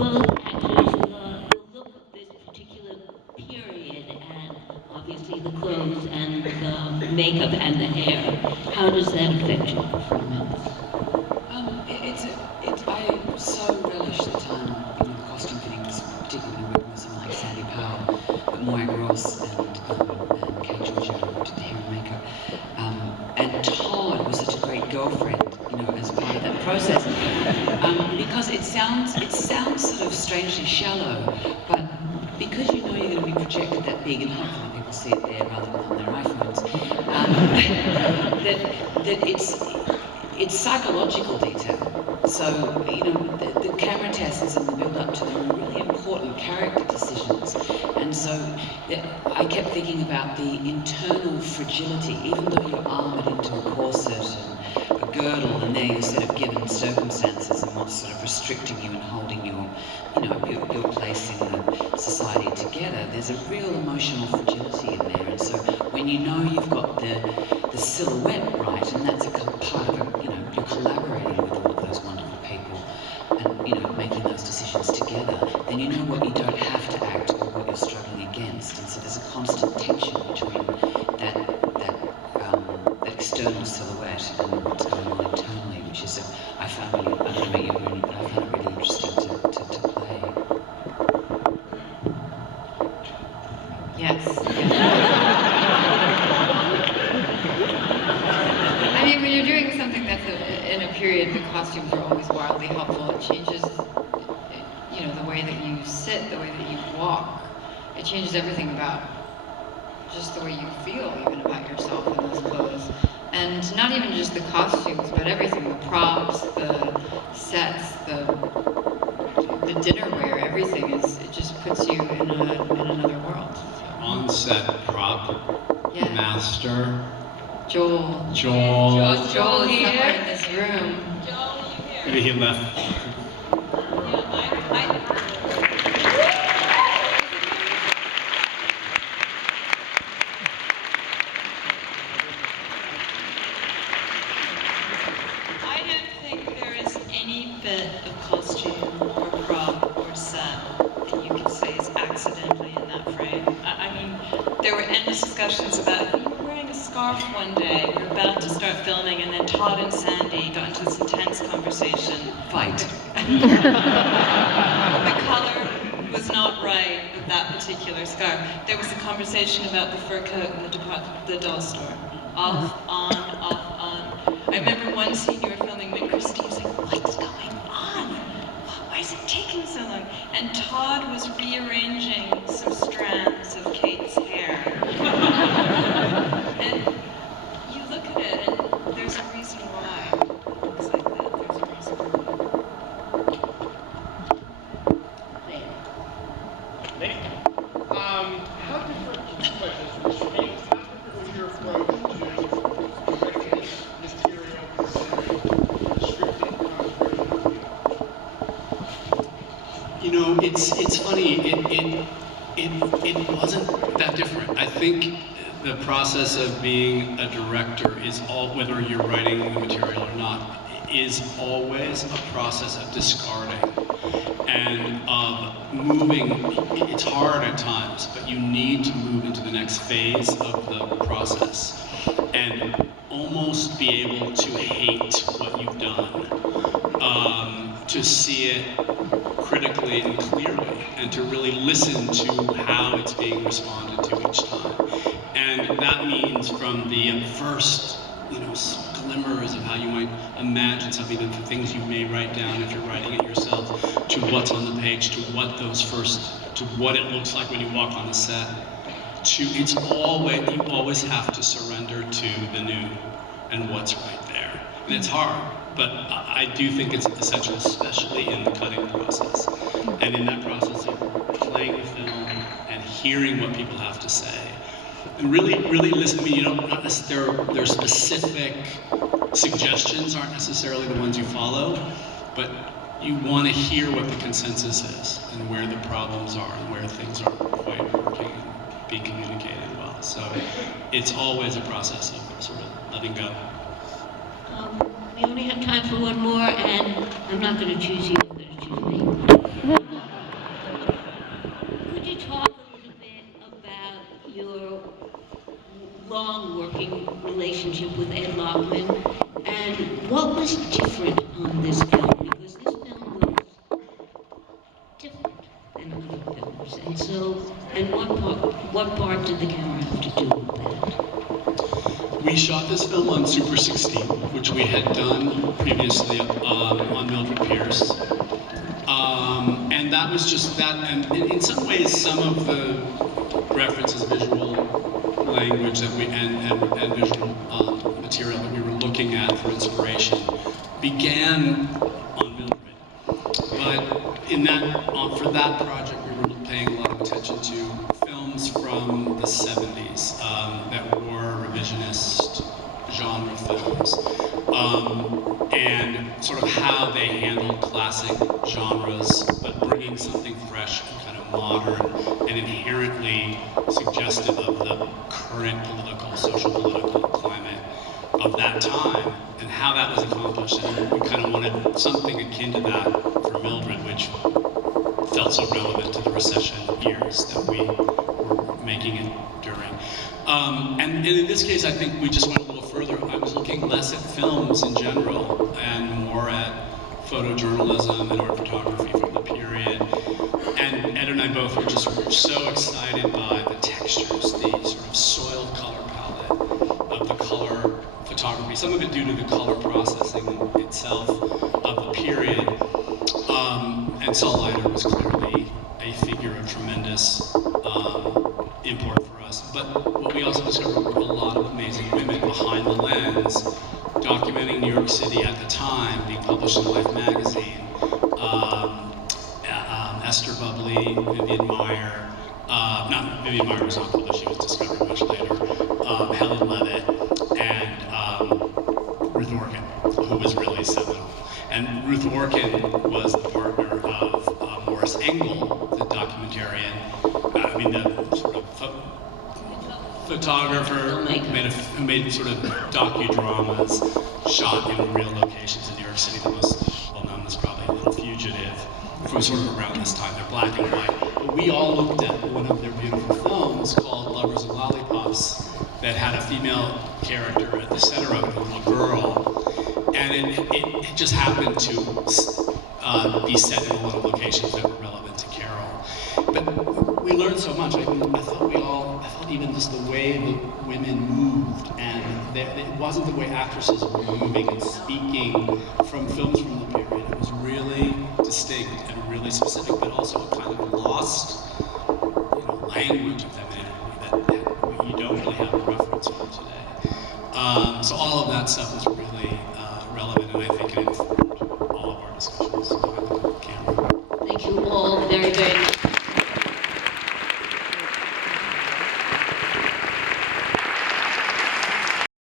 both actors, the look of this particular period, and obviously the clothes and the makeup and the hair, how does that affect your performance? I so relish the time, the costume fittings, particularly working with someone like Sandy Powell, but Moya Gross and Kate Giorgio did the hair and makeup. And Todd was such a great girlfriend, as part of that process. Because it sounds sort of strangely shallow, but because you're going to be projected that big, and hopefully people see it there rather than on their iPhones, that it's psychological detail. So, the camera tests and the build-up to them are really important character decisions. And so I kept thinking about the internal fragility, even though you're armoured into a corset and a girdle, and there you're sort of given circumstances and what's sort of restricting you and holding your place in the society together. There's a real emotional fragility in there. And so when you've got the silhouette right, and that's a part of it, you're collaborating with all of those wonderful people and, making those decisions together, then you know what you don't have to act or what you're struggling against. And so there's a constant tension between that external silhouette and what's going on internally, which is, I found really, I don't know about you, Rooney, but I found it really interesting to play. Yes. I mean, when you're doing something that's in a period, the costumes are always wildly helpful. It changes, the way that you sit, the way that you walk. It changes everything about just the way you feel, even about yourself in those clothes. And not even just the costumes, but everything, the props, the sets, the dinnerware, everything it just puts you in another world. So. On-set prop master. Joel is somewhere in this room. Joel, you here? Maybe he left. I don't think there is any bit of costume or prop or set that you could say is accidentally in that frame. I mean, there were endless discussions about you were wearing a scarf one day, we were about to start filming, and then Todd and Sandy got into this intense conversation. Fight. The color was not right with that particular scarf. There was a conversation about the fur coat in the doll store. Off, on, off, on. I remember one scene you were filming when Christine was like, what's going on? Why is it taking so long? And Todd was rearranging some strands of Kate's hair. And you look at it and there's a reason why it looks like that. There's a reason why. How different was your approach to directing material scripted It's funny. It wasn't that different. I think the process of being a director is whether you're writing the material or not, is always a process of discarding and of moving. It's hard at times, but you need to move into the next phase of the process and almost be able to hate what you've done, to see it critically and clearly, and to really listen to how it's being responded to each time. And that means from the first, glimmers of how you might imagine something, the things you may write down if you're writing it yourself, to what's on the page, to what it looks like when you walk on the set. You always have to surrender to the new and what's right there. And it's hard, but I do think it's essential, especially in the cutting process. And in that process of playing the film and hearing what people have to say. And really listen. I mean, their specific suggestions aren't necessarily the ones you follow, but you want to hear what the consensus is and where the problems are and where things aren't quite working and being communicated well. So it's always a process of sort of letting go. We only have time for one more, and I'm not going to choose you, I'm going to choose me. relationship with Ed Lockman, and what was different on this film? Because this film was different than other films, and so, and what part did the camera have to do with that? We shot this film on Super 16, which we had done previously on Mildred Pierce. And that was just that, and in some ways, some of the references, visual language that we, and visual material that we were looking at for inspiration began on Mildred. But in that, for that project, we were paying a lot of attention to films from the 70s that were revisionist genre films, and sort of how they handled classic genres, but bringing something fresh and kind of modern and inherently suggestive of the current political, social political climate of that time, and how that was accomplished. And we kind of wanted something akin to that for Mildred, which felt so relevant to the recession years that we were making it during. And in this case, I think we just went a little further. I was looking less at films in general and more at photojournalism and art photography from the period. And Ed and I both were just so excited by the textures, the sort of soiled color palette of the color photography, some of it due to the color processing itself of the period. And Saul Leiter was clearly a figure of tremendous import for us. But what we also discovered were a lot of amazing women behind the lens, documenting New York City at the time, being published in Life magazine. Esther Bubbly, Vivian Meyer, Vivian Meyer was not published, she was discovered much later, Helen Levitt, and Ruth Orkin, who was really seminal. And Ruth Orkin was the partner of Morris Engel, the documentarian, the sort of photographer who made sort of docudramas shot in real locations in New York City. The most well known is probably A Little Fugitive, from sort of around this time. They're black and white. But we all looked at one of their beautiful films called Lovers and Lollipops that had a female character at the center of it, a little girl. And it just happened to be set in a lot of locations that were relevant to Carol. But we learned so much. I felt even just the way the women moved, and it wasn't the way actresses were moving and speaking from films from the period. It was really distinct and really specific, but also a kind of lost, language of femininity that you don't really have a reference for today. So all of that stuff was really relevant, and I think it